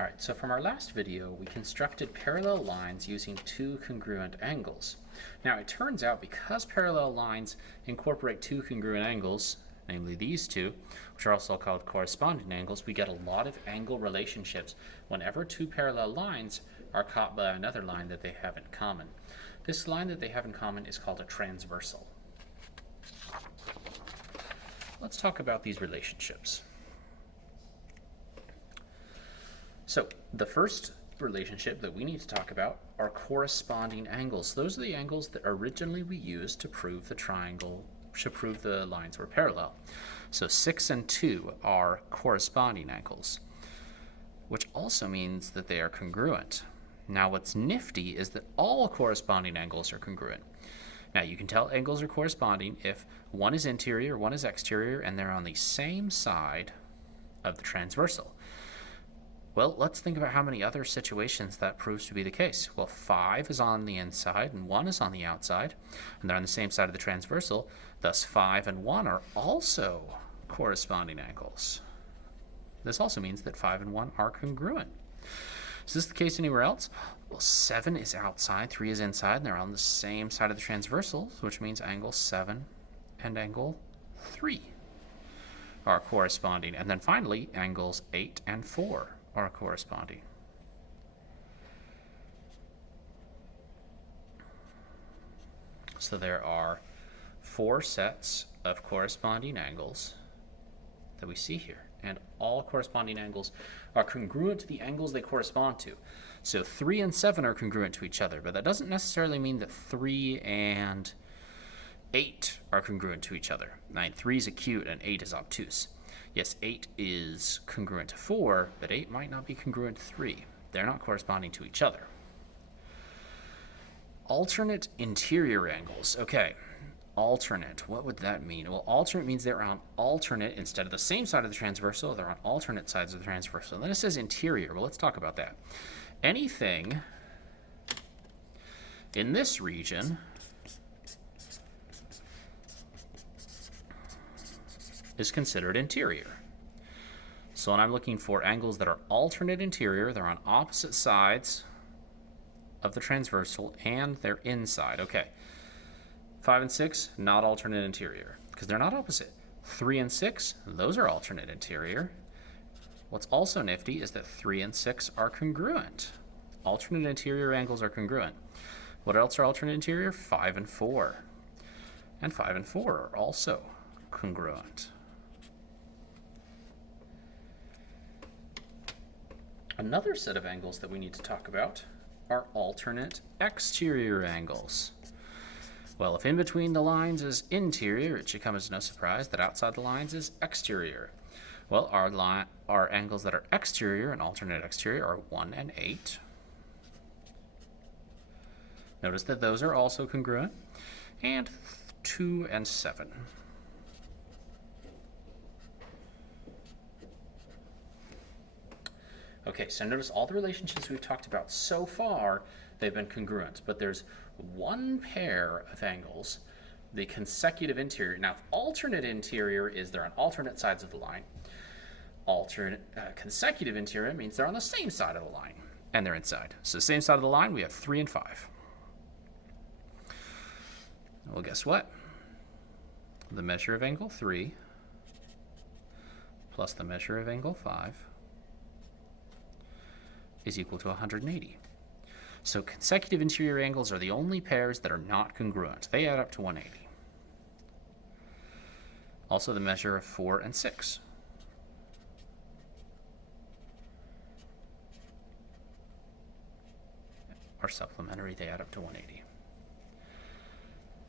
Alright, so from our last video, we constructed parallel lines using two congruent angles. Now it turns out because parallel lines incorporate two congruent angles, namely these two, which are also called corresponding angles, we get a lot of angle relationships whenever two parallel lines are caught by another line that they have in common. This line that they have in common is called a transversal. Let's talk about these relationships. So the first relationship that we need to talk about are corresponding angles. Those are the angles that originally we used to prove the lines were parallel. So 6 and 2 are corresponding angles, which also means that they are congruent. Now what's nifty is that all corresponding angles are congruent. Now you can tell angles are corresponding if one is interior, one is exterior, and they're on the same side of the transversal. Well, let's think about how many other situations that proves to be the case. Well, 5 is on the inside and 1 is on the outside, and they're on the same side of the transversal. Thus, 5 and 1 are also corresponding angles. This also means that 5 and 1 are congruent. Is this the case anywhere else? Well, 7 is outside, 3 is inside, and they're on the same side of the transversals, which means angle 7 and angle 3 are corresponding. And then finally, angles 8 and 4 are corresponding. So there are 4 sets of corresponding angles that we see here, and all corresponding angles are congruent to the angles they correspond to. So 3 and 7 are congruent to each other, but that doesn't necessarily mean that 3 and 8 are congruent to each other. 3 is acute and 8 is obtuse. Yes, 8 is congruent to 4, but 8 might not be congruent to 3. They're not corresponding to each other. Alternate interior angles. Okay, alternate. What would that mean? Well, alternate means they're on alternate instead of the same side of the transversal. They're on alternate sides of the transversal. And then it says interior. Well, let's talk about that. Anything in this region is considered interior. So when I'm looking for angles that are alternate interior, they're on opposite sides of the transversal and they're inside. Okay, 5 and 6, not alternate interior because they're not opposite. 3 and 6, those are alternate interior. What's also nifty is that 3 and 6 are congruent. Alternate interior angles are congruent. What else are alternate interior? 5 and 4. And 5 and 4 are also congruent. Another set of angles that we need to talk about are alternate exterior angles. Well, if in between the lines is interior, it should come as no surprise that outside the lines is exterior. Well, our angles that are exterior and alternate exterior are 1 and 8. Notice that those are also congruent. And 2 and 7. Okay, so notice all the relationships we've talked about so far, they've been congruent, but there's one pair of angles, the consecutive interior. Now, alternate interior is they're on alternate sides of the line. Consecutive interior means they're on the same side of the line, and they're inside. So same side of the line, we have 3 and 5. Well, guess what? The measure of angle 3 plus the measure of angle 5 is equal to 180. So consecutive interior angles are the only pairs that are not congruent. They add up to 180. Also the measure of 4 and 6. Are supplementary, they add up to 180.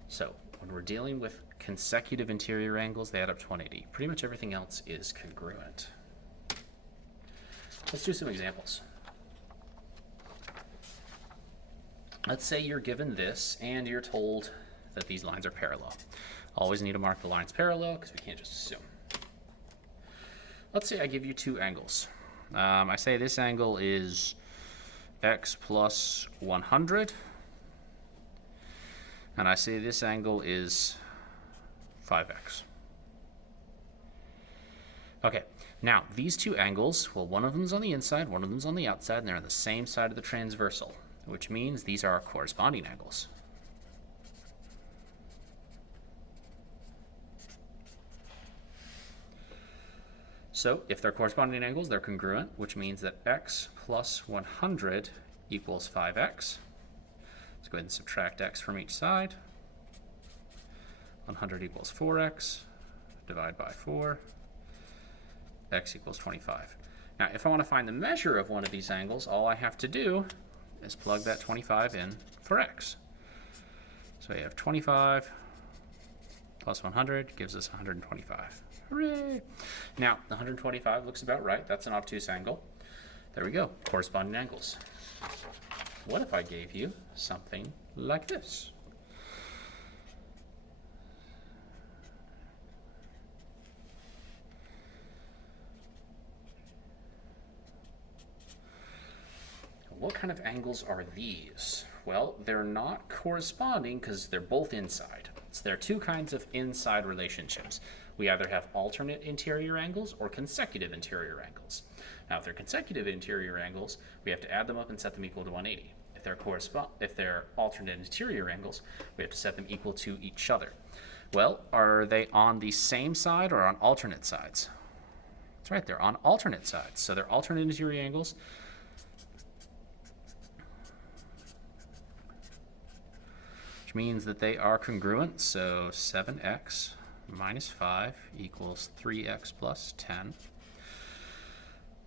So when we're dealing with consecutive interior angles, they add up to 180. Pretty much everything else is congruent. Let's do some examples. Let's say you're given this and you're told that these lines are parallel. Always need to mark the lines parallel because we can't just assume. Let's say I give you 2 angles. I say this angle is x plus 100. And I say this angle is 5x. Okay, Now, these two angles, well, one of them's on the inside, one of them's on the outside, and they're on the same side of the transversal, which means these are our corresponding angles. So if they're corresponding angles, they're congruent, which means that x plus 100 equals 5x. Let's go ahead and subtract x from each side. 100 equals 4x, divide by 4, x equals 25. Now, if I want to find the measure of one of these angles, all I have to do is plug that 25 in for x. So we have 25 plus 100 gives us 125. Hooray! Now, the 125 looks about right. That's an obtuse angle. There we go, corresponding angles. What if I gave you something like this? What kind of angles are these? Well, they're not corresponding because they're both inside. So there are two kinds of inside relationships. We either have alternate interior angles or consecutive interior angles. Now, if they're consecutive interior angles, we have to add them up and set them equal to 180. If they're alternate interior angles, we have to set them equal to each other. Well, are they on the same side or on alternate sides? That's right, they're on alternate sides. So they're alternate interior angles. Which means that they are congruent, so 7x minus 5 equals 3x plus 10.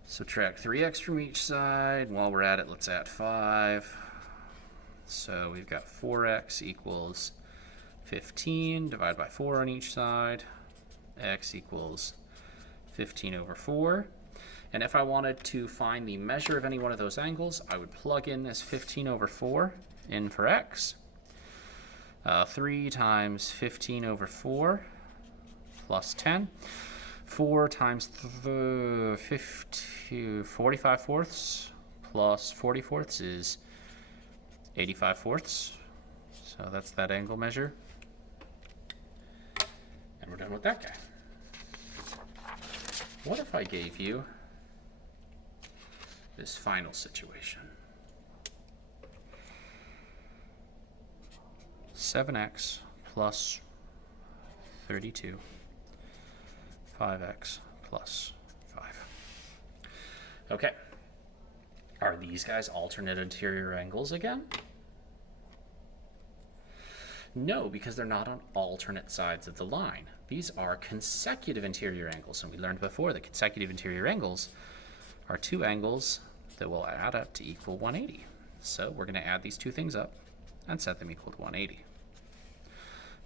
Subtract 3x from each side. While we're at it, let's add 5. So we've got 4x equals 15, divide by 4 on each side. X equals 15 over 4. And if I wanted to find the measure of any one of those angles, I would plug in this 15 over 4 in for x. 3 times 15 over 4 plus 10. 4 times 45 fourths plus 40 fourths is 85 fourths. So that's that angle measure. And we're done with that guy. What if I gave you this final situation? 7x plus 32, 5x plus 5. Okay. Are these guys alternate interior angles again? No, because they're not on alternate sides of the line. These are consecutive interior angles, and we learned before that consecutive interior angles are two angles that will add up to equal 180. So we're going to add these two things up and set them equal to 180.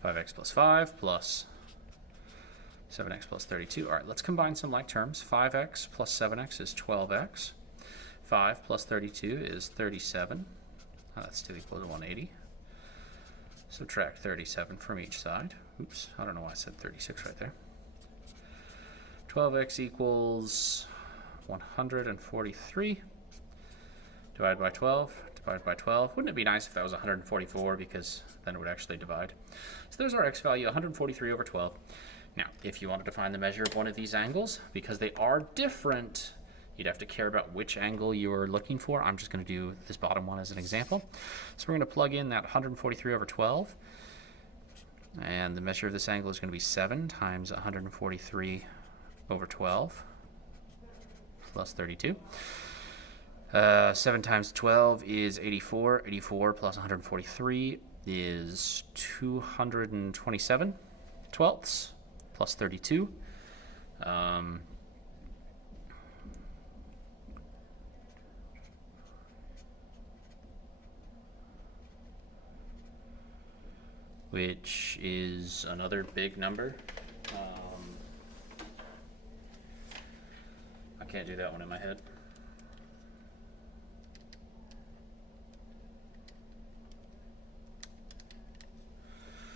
5x plus 5 plus 7x plus 32. All right, let's combine some like terms. 5x plus 7x is 12x. 5 plus 32 is 37. That's still equal to 180. Subtract 37 from each side. Oops, I don't know why I said 36 right there. 12x equals 143. Divide by 12. Divide by 12. Wouldn't it be nice if that was 144, because then it would actually divide. So there's our x value, 143 over 12. Now, if you wanted to find the measure of one of these angles, because they are different, you'd have to care about which angle you're looking for. I'm just going to do this bottom one as an example. So we're going to plug in that 143 over 12. And the measure of this angle is going to be 7 times 143 over 12 plus 32. 7 times 12 is 84. 84 plus 143 is 227 twelfths plus 32. Which is another big number. I can't do that one in my head.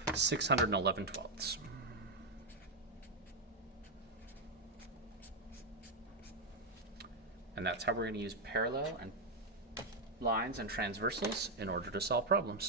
.611 twelfths. And that's how we're going to use parallel and lines and transversals in order to solve problems.